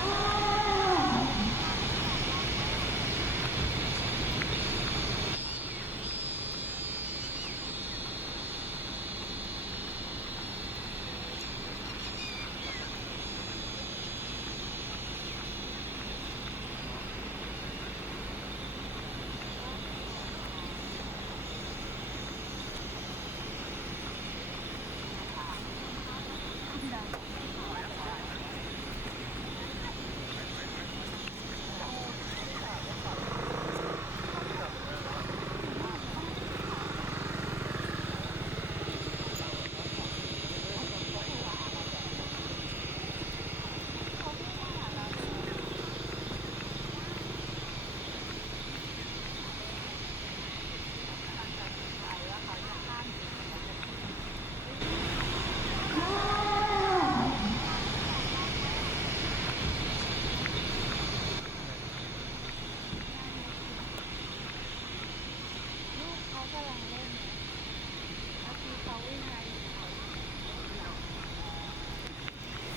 Oh! เขากำลังเล่น